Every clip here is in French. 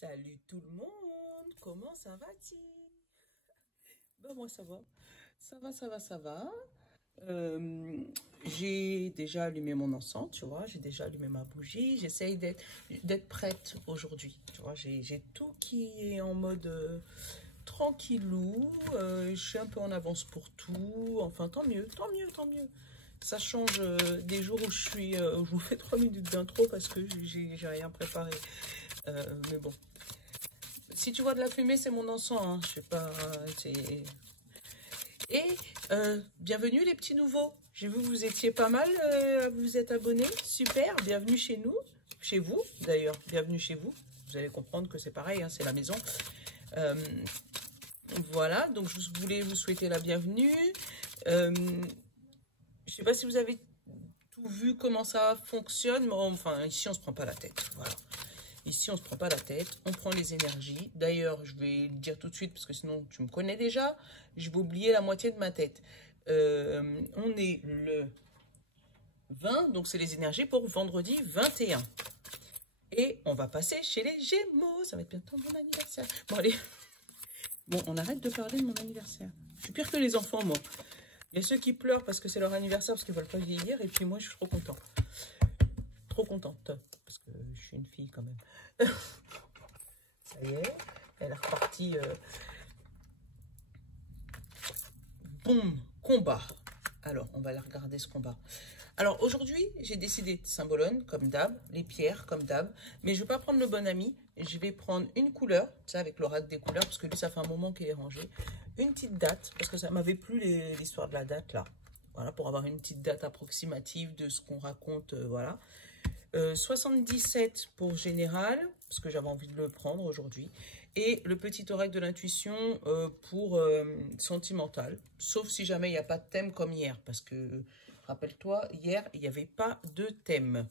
Salut tout le monde, comment ça va-t-il? Ben moi ça va, ça va. J'ai déjà allumé mon encens, tu vois, j'ai déjà allumé ma bougie, j'essaye d'être prête aujourd'hui, tu vois, j'ai tout qui est en mode tranquillou, je suis un peu en avance pour tout, enfin tant mieux, tant mieux, tant mieux. Ça change des jours où je vous fais 3 minutes d'intro parce que j'ai rien préparé. Mais bon, si tu vois de la fumée, c'est mon encens, hein. Je sais pas, Et bienvenue les petits nouveaux. J'ai vu que vous étiez pas mal, vous êtes abonnés. Super, bienvenue chez nous. Chez vous, d'ailleurs, bienvenue chez vous. Vous allez comprendre que c'est pareil, hein, c'est la maison. Voilà, donc je voulais vous souhaiter la bienvenue. Je sais pas si vous avez tout vu comment ça fonctionne, mais enfin, ici, on se prend pas la tête. Voilà. Ici, on se prend pas la tête, on prend les énergies. D'ailleurs, je vais le dire tout de suite, parce que sinon, tu me connais déjà. Je vais oublier la moitié de ma tête. On est le 20, donc c'est les énergies pour vendredi 21. Et on va passer chez les Gémeaux. Ça va être bientôt mon anniversaire. Bon, allez. Bon, on arrête de parler de mon anniversaire. Je suis pire que les enfants, moi. Il y a ceux qui pleurent parce que c'est leur anniversaire, parce qu'ils veulent pas vieillir. Et puis moi, je suis trop content. Trop contente, parce que je suis une fille quand même. Ça y est, elle est repartie. Boum, combat. Alors, on va aller regarder ce combat. Alors, aujourd'hui, j'ai décidé de Symbolone, comme d'hab, les pierres, comme d'hab. Mais je ne vais pas prendre le bon ami. Je vais prendre une couleur, ça avec l'oracle des couleurs, parce que lui, ça fait un moment qu'il est rangé. Une petite date, parce que ça m'avait plu l'histoire de la date, là. Voilà, pour avoir une petite date approximative de ce qu'on raconte, voilà. 77 pour général, parce que j'avais envie de le prendre aujourd'hui. Et le petit oracle de l'intuition pour sentimental. Sauf si jamais il n'y a pas de thème comme hier. Parce que, rappelle-toi, hier, il n'y avait pas de thème.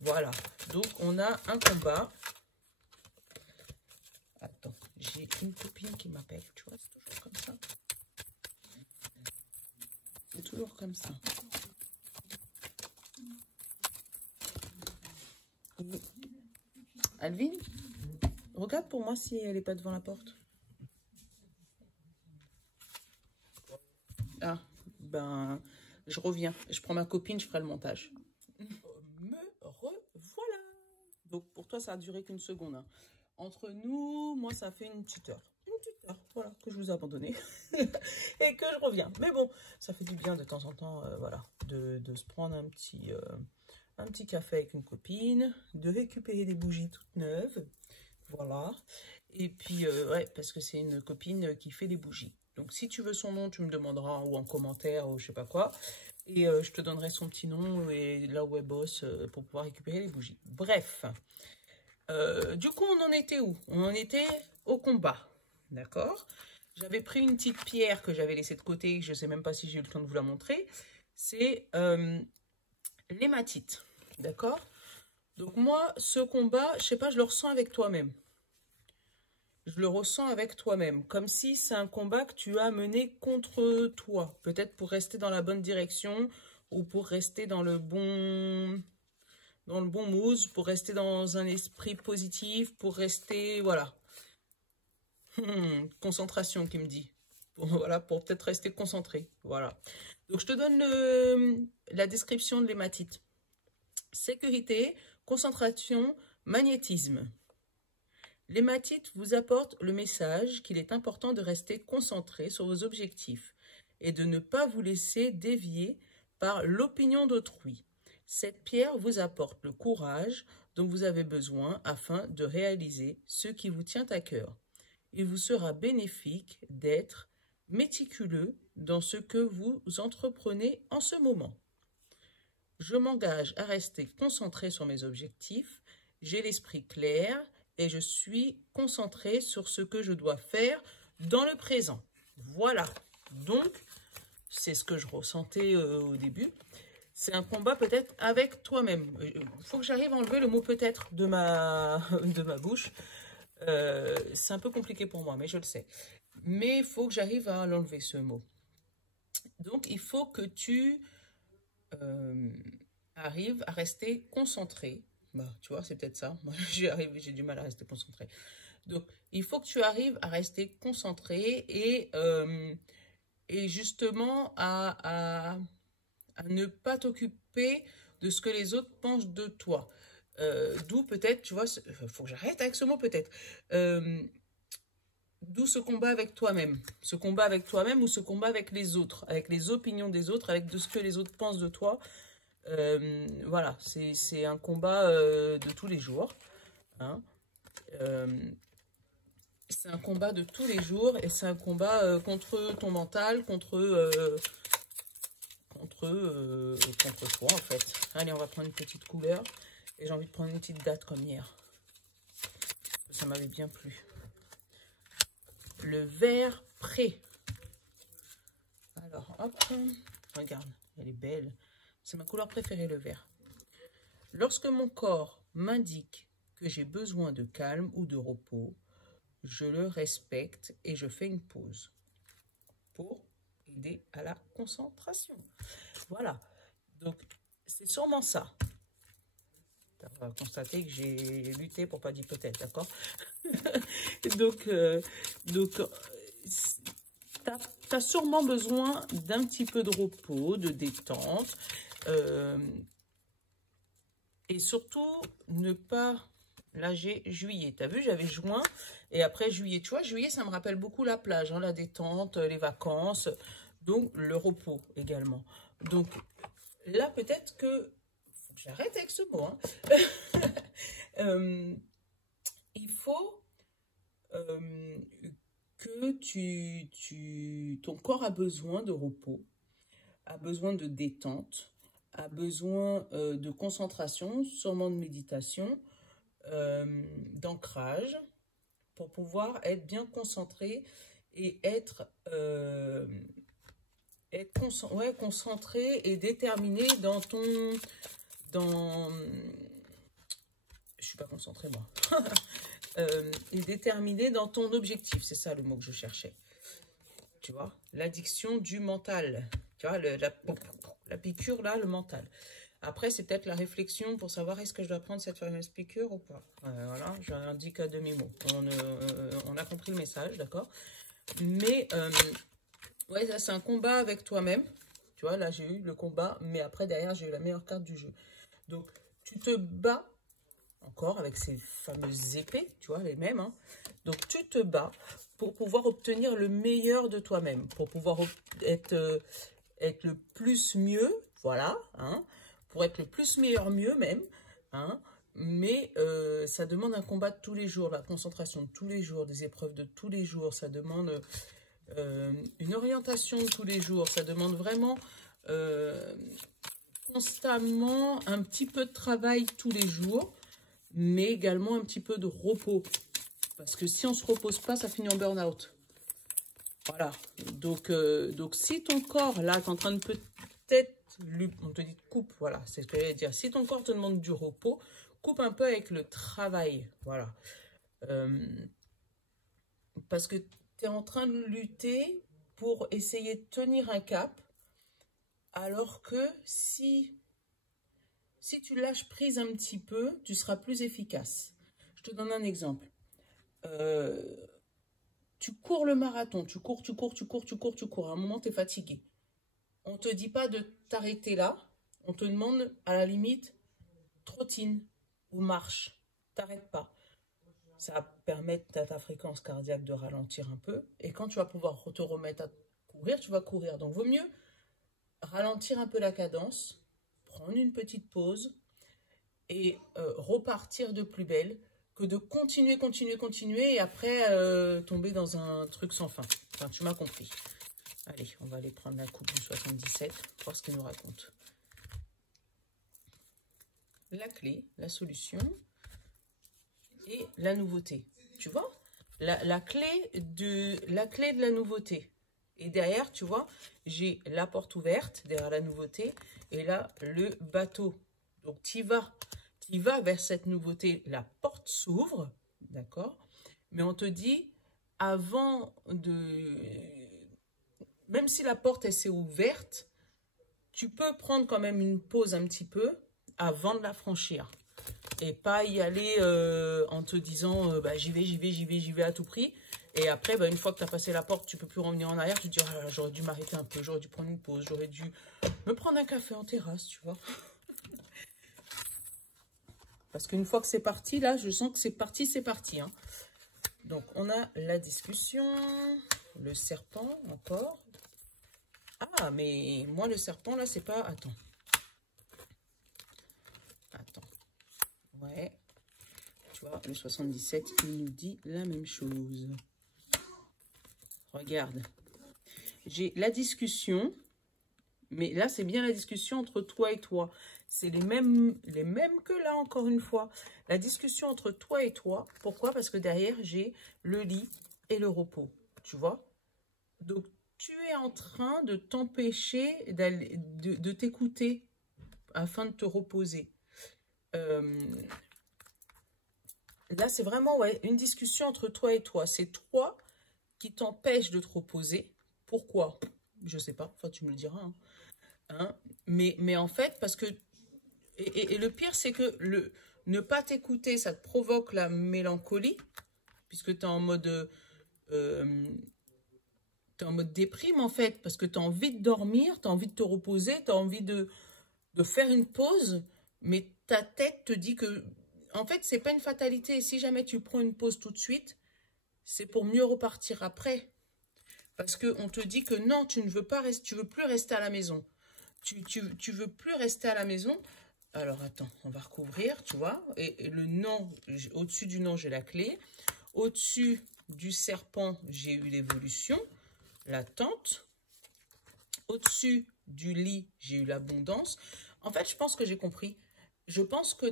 Voilà. Donc, on a un combat. Attends, j'ai une copine qui m'appelle. Tu vois, c'est toujours comme ça. C'est toujours comme ça. Alvin, regarde pour moi si elle n'est pas devant la porte. Ah, ben, je reviens. Je prends ma copine, je ferai le montage. Me revoilà. Donc, pour toi, ça a duré qu'une seconde. Hein. Entre nous, moi, ça fait une petite heure. Une petite heure, voilà, que je vous ai abandonné. Et que je reviens. Mais bon, ça fait du bien de temps en temps, voilà, de se prendre un petit café avec une copine, de récupérer des bougies toutes neuves. Voilà. Et puis, ouais, parce que c'est une copine qui fait des bougies. Donc, si tu veux son nom, tu me demanderas ou en commentaire ou je sais pas quoi. Et je te donnerai son petit nom et là où elle bosse pour pouvoir récupérer les bougies. Bref. Du coup, on en était où? On en était au combat. D'accord? J'avais pris une petite pierre que j'avais laissée de côté. Je ne sais même pas si j'ai eu le temps de vous la montrer. C'est l'hématite. D'accord? Donc moi, ce combat, je sais pas, je le ressens avec toi-même. Je le ressens avec toi-même, comme si c'est un combat que tu as mené contre toi. Peut-être pour rester dans la bonne direction ou pour rester dans le bon mood, pour rester dans un esprit positif, pour rester, voilà. Concentration qui me dit. Voilà, pour peut-être rester concentré. Voilà. Donc je te donne la description de l'hématite. Sécurité, concentration, magnétisme. L'hématite vous apporte le message qu'il est important de rester concentré sur vos objectifs et de ne pas vous laisser dévier par l'opinion d'autrui. Cette pierre vous apporte le courage dont vous avez besoin afin de réaliser ce qui vous tient à cœur. Il vous sera bénéfique d'être méticuleux dans ce que vous entreprenez en ce moment. Je m'engage à rester concentré sur mes objectifs, j'ai l'esprit clair et je suis concentré sur ce que je dois faire dans le présent. Voilà, donc c'est ce que je ressentais au début. C'est un combat peut-être avec toi-même. Il faut que j'arrive à enlever le mot peut-être de ma bouche. C'est un peu compliqué pour moi, mais je le sais. Mais il faut que j'arrive à l'enlever, ce mot. Donc, il faut que tu arrives à rester concentré. Bah, tu vois, c'est peut-être ça. Moi, j'ai du mal à rester concentrée. Donc, il faut que tu arrives à rester concentré et justement à ne pas t'occuper de ce que les autres pensent de toi. D'où peut-être, tu vois, il faut que j'arrête avec ce mot peut-être. D'où ce combat avec toi-même. Ce combat avec toi-même ou ce combat avec les autres, avec les opinions des autres, avec de ce que les autres pensent de toi. Voilà, c'est un combat de tous les jours. Hein. C'est un combat de tous les jours et c'est un combat contre ton mental, contre toi en fait. Allez, on va prendre une petite couleur et j'ai envie de prendre une petite date comme hier. Ça m'avait bien plu. Le vert prêt. Alors, hop, regarde, elle est belle. C'est ma couleur préférée, le vert. Lorsque mon corps m'indique que j'ai besoin de calme ou de repos, je le respecte et je fais une pause pour aider à la concentration. Voilà, donc c'est sûrement ça. On va constater que j'ai lutté pour pas dire peut-être, d'accord. donc tu as sûrement besoin d'un petit peu de repos, de détente. Et surtout, ne pas... Là, j'ai juillet. Tu as vu, j'avais juin. Et après juillet, tu vois, juillet, ça me rappelle beaucoup la plage, hein, la détente, les vacances. Donc, le repos également. Donc, là, peut-être que... Faut que j'arrête avec ce mot. Hein. Il faut que ton corps a besoin de repos, a besoin de détente, a besoin de concentration, sûrement de méditation, d'ancrage, pour pouvoir être bien concentré et être concentré et déterminé dans ton... Je suis pas concentrée, moi. Et déterminé dans ton objectif. C'est ça le mot que je cherchais. Tu vois, l'addiction du mental. Tu vois, la piqûre, là, le mental. Après, c'est peut-être la réflexion pour savoir est-ce que je dois prendre cette fameuse piqûre ou pas. Voilà, j'indique à demi-mot. On a compris le message, d'accord? Mais, ouais, ça, c'est un combat avec toi-même. Tu vois, là, j'ai eu le combat, mais après, derrière, j'ai eu la meilleure carte du jeu. Donc, tu te bats encore avec ces fameuses épées, tu vois, les mêmes. Hein. Donc, tu te bats pour pouvoir obtenir le meilleur de toi-même, pour pouvoir être le plus mieux, voilà, hein, pour être le plus meilleur mieux même, hein, mais ça demande un combat de tous les jours, la concentration de tous les jours, des épreuves de tous les jours, ça demande une orientation de tous les jours, ça demande vraiment constamment un petit peu de travail tous les jours, mais également un petit peu de repos, parce que si on ne se repose pas, ça finit en burn-out. Voilà, donc si ton corps, là, tu es en train de peut-être, on te dit coupe, voilà, c'est ce que j'allais dire. Si ton corps te demande du repos, coupe un peu avec le travail, voilà. Parce que tu es en train de lutter pour essayer de tenir un cap, alors que si tu lâches prise un petit peu, tu seras plus efficace. Je te donne un exemple. Tu cours le marathon, tu cours. À un moment, tu es fatigué. On ne te dit pas de t'arrêter là. On te demande, à la limite, trottine ou marche. T'arrêtes pas. Ça va permettre à ta fréquence cardiaque de ralentir un peu. Et quand tu vas pouvoir te remettre à courir, tu vas courir. Donc, vaut mieux ralentir un peu la cadence, prendre une petite pause et repartir de plus belle que de continuer et après tomber dans un truc sans fin. Enfin, tu m'as compris. Allez, on va aller prendre la coupe du 77, voir ce qu'elle nous raconte. La clé, la solution et la nouveauté. Tu vois, la clé de la nouveauté. Et derrière, tu vois, j'ai la porte ouverte, derrière la nouveauté, et là, le bateau. Donc, tu vas vers cette nouveauté, la porte s'ouvre, d'accord? Mais on te dit, avant de... Même si la porte, elle s'est ouverte, tu peux prendre quand même une pause un petit peu avant de la franchir. Et pas y aller en te disant bah, j'y vais à tout prix. Et après, bah, une fois que tu as passé la porte, tu peux plus revenir en arrière. Tu te dis, oh là là, j'aurais dû m'arrêter un peu, j'aurais dû prendre une pause, j'aurais dû me prendre un café en terrasse, tu vois. Parce qu'une fois que c'est parti, là, je sens que c'est parti, hein. Donc, on a la discussion, le serpent, encore. Ah, mais moi, le serpent, là, c'est pas... Attends. Ouais. Tu vois, le 77, il nous dit la même chose. Regarde. J'ai la discussion, mais là, c'est bien la discussion entre toi et toi. C'est les mêmes que là, encore une fois. La discussion entre toi et toi. Pourquoi? Parce que derrière, j'ai le lit et le repos. Tu vois? Donc, tu es en train de t'empêcher de t'écouter afin de te reposer. Là, c'est vraiment ouais, une discussion entre toi et toi. C'est toi qui t'empêche de te reposer. Pourquoi? Je sais pas. Enfin, tu me le diras. Hein. Mais en fait, parce que... Et le pire, c'est que ne pas t'écouter, ça te provoque la mélancolie, puisque tu es en mode... t'es en mode déprime, en fait, parce que tu as envie de dormir, tu as envie de te reposer, tu as envie de faire une pause, mais ta tête te dit que... En fait, c'est pas une fatalité. Et si jamais tu prends une pause tout de suite, c'est pour mieux repartir après. Parce qu'on te dit que non, tu ne veux pas rester, tu veux plus rester à la maison. Tu veux plus rester à la maison. Alors, attends, on va recouvrir, tu vois. Et le nom, au-dessus du nom, j'ai la clé. Au-dessus du serpent, j'ai eu l'évolution, la tente. Au-dessus du lit, j'ai eu l'abondance. En fait, je pense que j'ai compris. Je pense que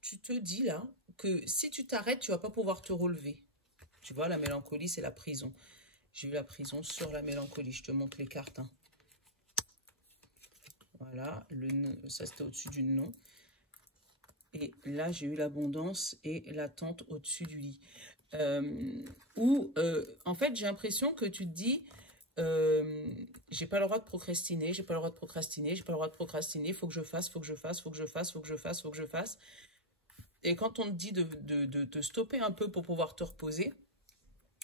tu te dis là que si tu t'arrêtes, tu ne vas pas pouvoir te relever. Tu vois, la mélancolie, c'est la prison. J'ai eu la prison sur la mélancolie. Je te montre les cartes. Hein. Voilà, ça c'était au-dessus du nom. Et là, j'ai eu l'abondance et l'attente au-dessus du lit. En fait, j'ai l'impression que tu te dis, j'ai pas le droit de procrastiner, j'ai pas le droit de procrastiner, j'ai pas le droit de procrastiner, faut que je fasse, faut que je fasse, faut que je fasse, faut que je fasse, faut que je fasse. Et quand on te dit de te stopper un peu pour pouvoir te reposer,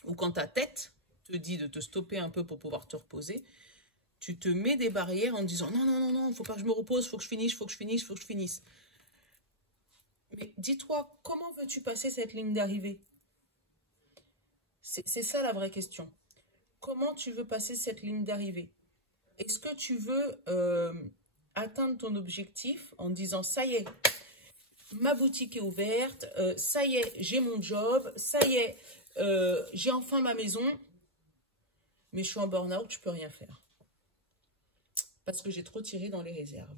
ou quand ta tête te dit de te stopper un peu pour pouvoir te reposer, tu te mets des barrières en te disant non, non, non, non, faut pas que je me repose, faut que je finisse, faut que je finisse, faut que je finisse. Mais dis-toi, comment veux-tu passer cette ligne d'arrivée? C'est ça la vraie question. Comment tu veux passer cette ligne d'arrivée? Est-ce que tu veux atteindre ton objectif en disant ça y est, ma boutique est ouverte, ça y est, j'ai mon job, ça y est, j'ai enfin ma maison, mais je suis en burn-out, je peux rien faire. Parce que j'ai trop tiré dans les réserves.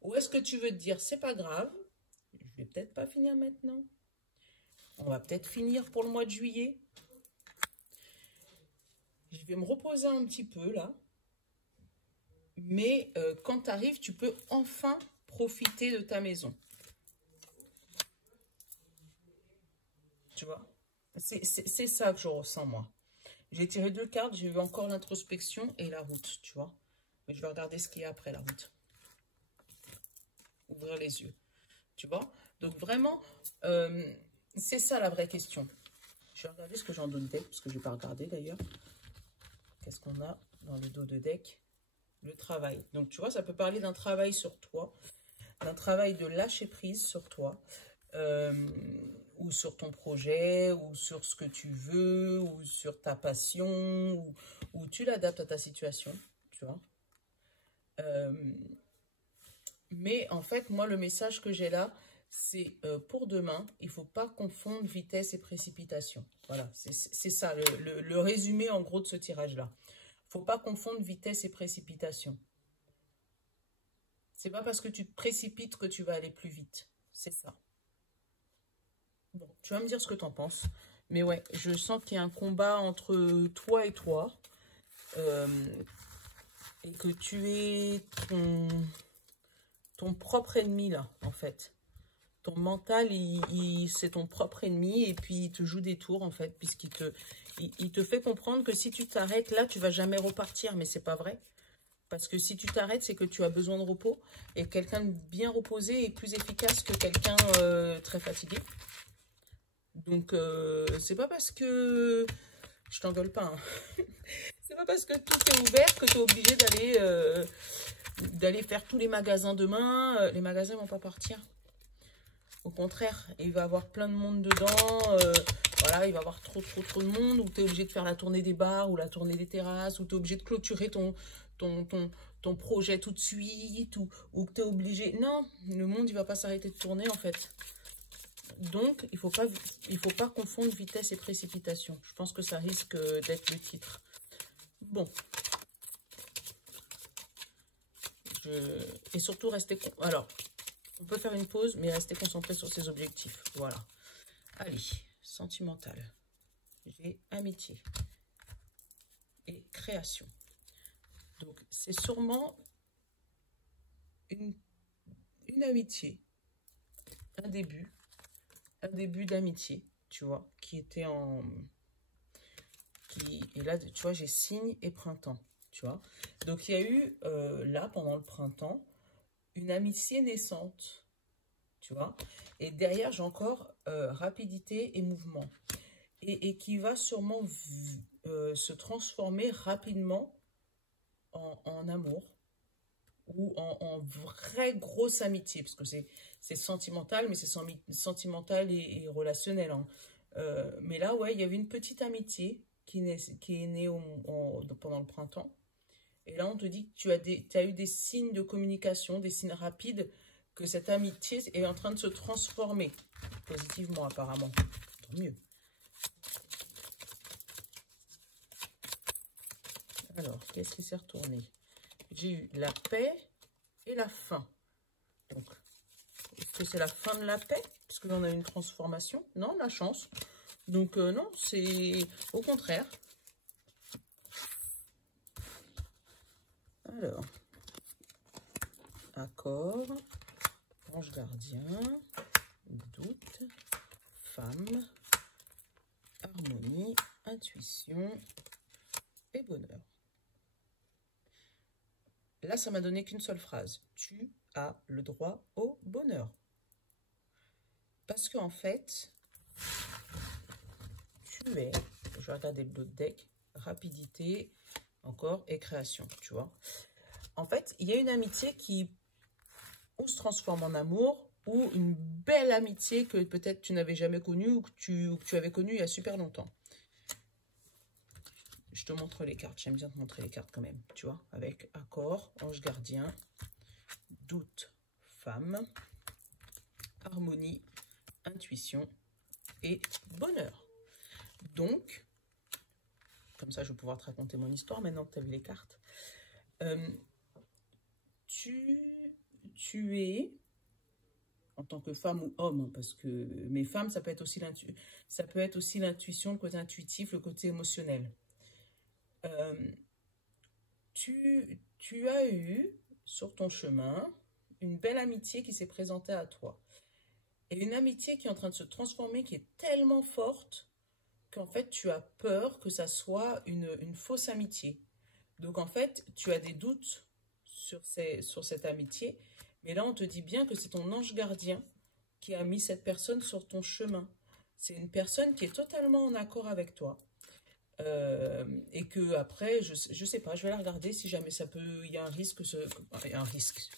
Ou est-ce que tu veux te dire, c'est pas grave, je vais peut-être pas finir maintenant. On va peut-être finir pour le mois de juillet. Je vais me reposer un petit peu là. Mais quand tu arrives, tu peux enfin profiter de ta maison. Tu vois? C'est ça que je ressens moi. J'ai tiré 2 cartes, j'ai eu encore l'introspection et la route, tu vois. Mais je vais regarder ce qu'il y a après la route. Ouvrir les yeux, tu vois. Donc vraiment, c'est ça la vraie question. Je vais regarder ce que j'ai en dos de deck, parce que je n'ai pas regardé d'ailleurs. Qu'est-ce qu'on a dans le dos de deck? Le travail. Donc tu vois, ça peut parler d'un travail sur toi, d'un travail de lâcher prise sur toi, ou sur ton projet, ou sur ce que tu veux, ou sur ta passion, ou tu l'adaptes à ta situation, tu vois. Mais en fait, moi, le message que j'ai là, c'est pour demain, il ne faut pas confondre vitesse et précipitation. Voilà, c'est ça, le résumé en gros de ce tirage-là. Il ne faut pas confondre vitesse et précipitation. C'est pas parce que tu te précipites que tu vas aller plus vite. C'est ça. Bon, tu vas me dire ce que tu en penses. Mais ouais, je sens qu'il y a un combat entre toi et toi. Et que tu es ton propre ennemi là, en fait. Ton mental, c'est ton propre ennemi et puis il te joue des tours, en fait, puisqu'il te fait comprendre que si tu t'arrêtes là, tu vas jamais repartir, mais c'est pas vrai. Parce que si tu t'arrêtes, c'est que tu as besoin de repos. Et quelqu'un de bien reposé est plus efficace que quelqu'un très fatigué. Donc, c'est pas parce que... Je t'engueule pas, hein. C'est pas parce que tout est ouvert que tu es obligé d'aller faire tous les magasins demain. Les magasins vont pas partir. Au contraire, il va y avoir plein de monde dedans. Voilà, il va y avoir trop de monde. Ou tu es obligé de faire la tournée des bars ou la tournée des terrasses. Ou tu es obligé de clôturer ton projet tout de suite. Ou que tu es obligé... Non, le monde, il va pas s'arrêter de tourner en fait. Donc, il faut pas confondre vitesse et précipitation. Je pense que ça risque d'être le titre. Bon. Et surtout, rester... Alors, on peut faire une pause, mais rester concentré sur ses objectifs. Voilà. Allez, sentimental. J'ai amitié. Et création. Donc, c'est sûrement une amitié. Un début d'amitié, tu vois, qui était en... Et là, tu vois, j'ai cygne et printemps, tu vois. Donc, il y a eu, là, pendant le printemps, une amitié naissante, tu vois. Et derrière, j'ai encore rapidité et mouvement. Et qui va sûrement se transformer rapidement en amour ou en vraie grosse amitié, parce que c'est sentimental, mais c'est sentimental et relationnel, hein. Mais là, ouais, il y avait une petite amitié qui est née pendant le printemps. Et là, on te dit que tu as eu des signes de communication, des signes rapides, que cette amitié est en train de se transformer positivement, apparemment. Tant mieux. Alors, qu'est-ce qui s'est retourné? J'ai eu la paix et la fin. Donc, est-ce que c'est la fin de la paix? Parce que l'on a une transformation. Non, la chance. Donc, non, c'est au contraire. Alors, accord, ange gardien, doute, femme, harmonie, intuition et bonheur. Là, ça m'a donné qu'une seule phrase. Tu as le droit au bonheur. Parce qu'en fait, tu es, je vais regarder le autre deck, rapidité, encore, et création, tu vois. En fait, il y a une amitié qui ou se transforme en amour, ou une belle amitié que peut-être tu n'avais jamais connue, ou que tu avais connue il y a super longtemps. Je te montre les cartes, j'aime bien te montrer les cartes quand même, tu vois, avec accord, ange gardien, doute, femme, harmonie, intuition et bonheur. Donc, comme ça je vais pouvoir te raconter mon histoire maintenant que tu as vu les cartes. Tu es, en tant que femme ou homme, parce que mes femmes, ça peut être aussi l'intuition, le côté intuitif, le côté émotionnel. Tu as eu sur ton chemin une belle amitié qui s'est présentée à toi. Et une amitié qui est en train de se transformer, qui est tellement forte qu'en fait, tu as peur que ça soit une fausse amitié. Donc, en fait, tu as des doutes sur cette amitié. Mais là, on te dit bien que c'est ton ange gardien qui a mis cette personne sur ton chemin. C'est une personne qui est totalement en accord avec toi. Et que après, je sais pas, je vais la regarder si jamais ça peut, il y a un risque, un risque,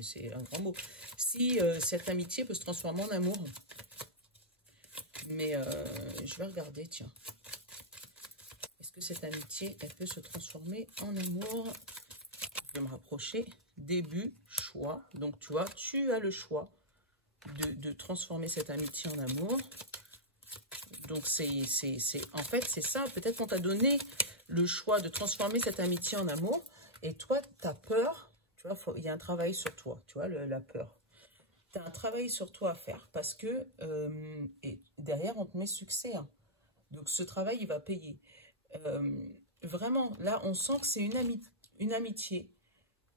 c'est un grand mot. Si cette amitié peut se transformer en amour. Mais je vais regarder, tiens. Est-ce que cette amitié, elle peut se transformer en amour? Je vais me rapprocher. Début, choix. Donc, tu vois, tu as le choix de transformer cette amitié en amour. Donc, en fait, c'est ça. Peut-être qu'on t'a donné le choix de transformer cette amitié en amour. Et toi, tu as peur. Tu vois, il y a un travail sur toi. Tu vois, la peur. Tu as un travail sur toi à faire. Parce que et derrière, on te met succès. Hein. Donc, ce travail, il va payer. Vraiment, là, on sent que c'est une amitié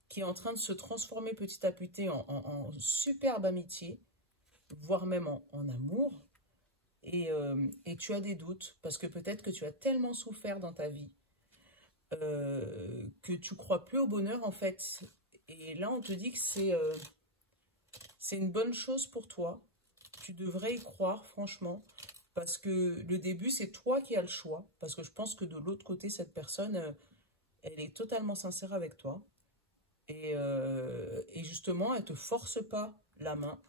qui est en train de se transformer petit à petit en superbe amitié, voire même en amour. Et tu as des doutes, parce que peut-être que tu as tellement souffert dans ta vie que tu crois plus au bonheur en fait. Et là, on te dit que c'est une bonne chose pour toi. Tu devrais y croire, franchement. Parce que le début, c'est toi qui as le choix. Parce que je pense que de l'autre côté, cette personne, elle est totalement sincère avec toi. Et justement, elle ne te force pas la main.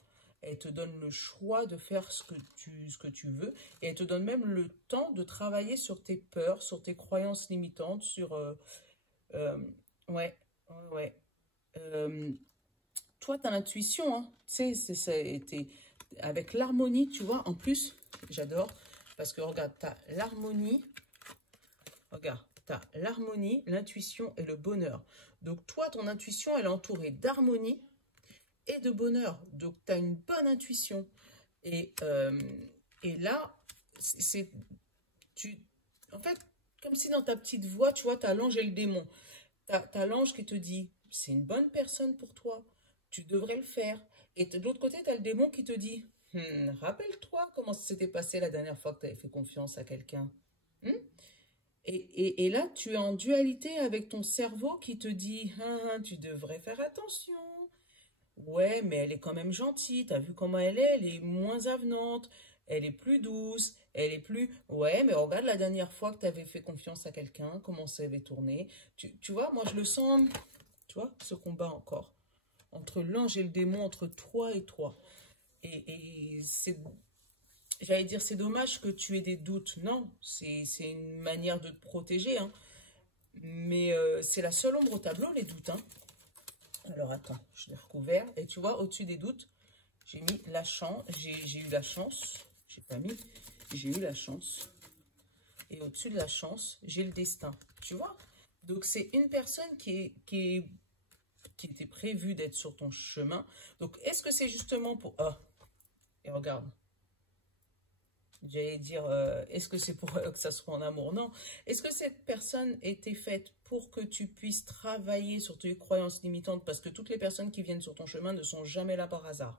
Elle te donne le choix de faire ce que tu veux. Et elle te donne même le temps de travailler sur tes peurs, sur tes croyances limitantes, sur... euh, ouais, ouais. Euh, toi, tu as l'intuition, hein. Tu sais, avec l'harmonie, tu vois. En plus, j'adore. Parce que regarde, tu as l'harmonie. Regarde, tu as l'harmonie, l'intuition et le bonheur. Donc toi, ton intuition, elle est entourée d'harmonie et de bonheur. Donc tu as une bonne intuition. Et là, en fait, comme si dans ta petite voix, tu vois, tu as l'ange et le démon. Tu as l'ange qui te dit, c'est une bonne personne pour toi, tu devrais le faire. Et de l'autre côté, tu as le démon qui te dit, rappelle-toi comment ça s'était passé la dernière fois que tu avais fait confiance à quelqu'un. Hmm. Et là, tu es en dualité avec ton cerveau qui te dit, tu devrais faire attention. Ouais, mais elle est quand même gentille. T'as vu comment elle est moins avenante. Elle est plus douce. Elle est plus... Ouais, mais regarde la dernière fois que tu avais fait confiance à quelqu'un, comment ça avait tourné. Tu vois, moi, je le sens, tu vois, ce combat encore. Entre l'ange et le démon, entre toi et toi. Et c'est... J'allais dire, c'est dommage que tu aies des doutes. Non, c'est une manière de te protéger, hein. Mais c'est la seule ombre au tableau, les doutes, hein. Alors, attends, je l'ai recouvert. Et tu vois, au-dessus des doutes, j'ai mis la chance. J'ai eu la chance. J'ai pas mis. J'ai eu la chance. Et au-dessus de la chance, j'ai le destin. Tu vois? Donc, c'est une personne qui était prévue d'être sur ton chemin. Donc, est-ce que c'est justement pour... Ah, et regarde. J'allais dire, est-ce que c'est pour que ça soit en amour? Non. Est-ce que cette personne était faite pour que tu puisses travailler sur tes croyances limitantes? Parce que toutes les personnes qui viennent sur ton chemin ne sont jamais là par hasard.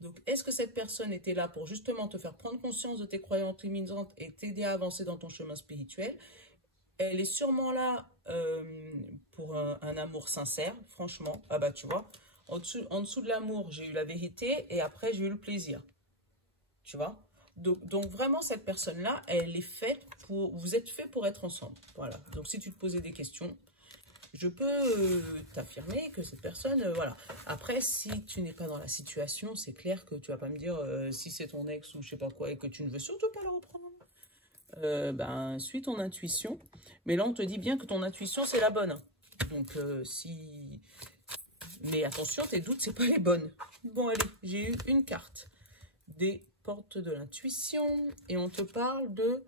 Donc, est-ce que cette personne était là pour justement te faire prendre conscience de tes croyances limitantes et t'aider à avancer dans ton chemin spirituel? Elle est sûrement là pour un amour sincère, franchement. Ah bah, tu vois, en dessous de l'amour, j'ai eu la vérité et après, j'ai eu le plaisir. Tu vois? Donc vraiment, cette personne-là, elle est faite pour... Vous êtes fait pour être ensemble. Voilà. Donc, si tu te posais des questions, je peux t'affirmer que cette personne... voilà. Après, si tu n'es pas dans la situation, c'est clair que tu vas pas me dire si c'est ton ex ou je sais pas quoi et que tu ne veux surtout pas le reprendre. Ben, suis ton intuition. Mais là, on te dit bien que ton intuition, c'est la bonne. Donc, si... Mais attention, tes doutes, c'est pas les bonnes. Bon, allez, j'ai eu une carte. Des portes de l'intuition et on te parle de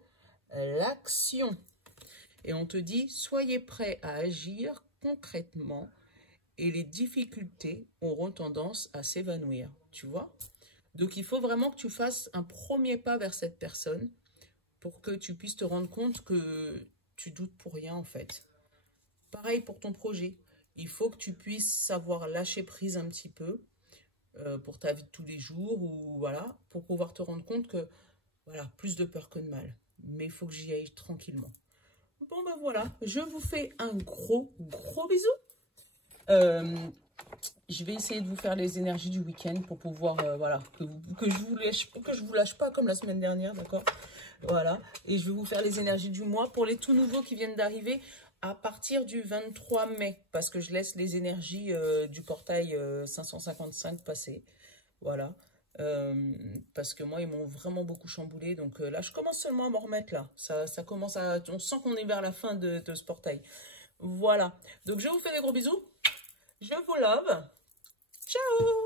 l'action et on te dit soyez prêts à agir concrètement et les difficultés auront tendance à s'évanouir, tu vois. Donc il faut vraiment que tu fasses un premier pas vers cette personne pour que tu puisses te rendre compte que tu doutes pour rien en fait. Pareil pour ton projet, il faut que tu puisses savoir lâcher prise un petit peu pour ta vie de tous les jours ou voilà, pour pouvoir te rendre compte que voilà, plus de peur que de mal. Mais il faut que j'y aille tranquillement. Bon ben voilà, je vous fais un gros bisou. Je vais essayer de vous faire les énergies du week-end pour pouvoir voilà, que je vous lâche pas comme la semaine dernière, d'accord? Voilà, et je vais vous faire les énergies du mois pour les tout nouveaux qui viennent d'arriver à partir du 23 mai, parce que je laisse les énergies du portail 555 passer. Voilà. Parce que moi, ils m'ont vraiment beaucoup chamboulé. Donc là, je commence seulement à m'en remettre là. Ça commence à... On sent qu'on est vers la fin de ce portail. Voilà. Donc, je vous fais des gros bisous. Je vous love. Ciao!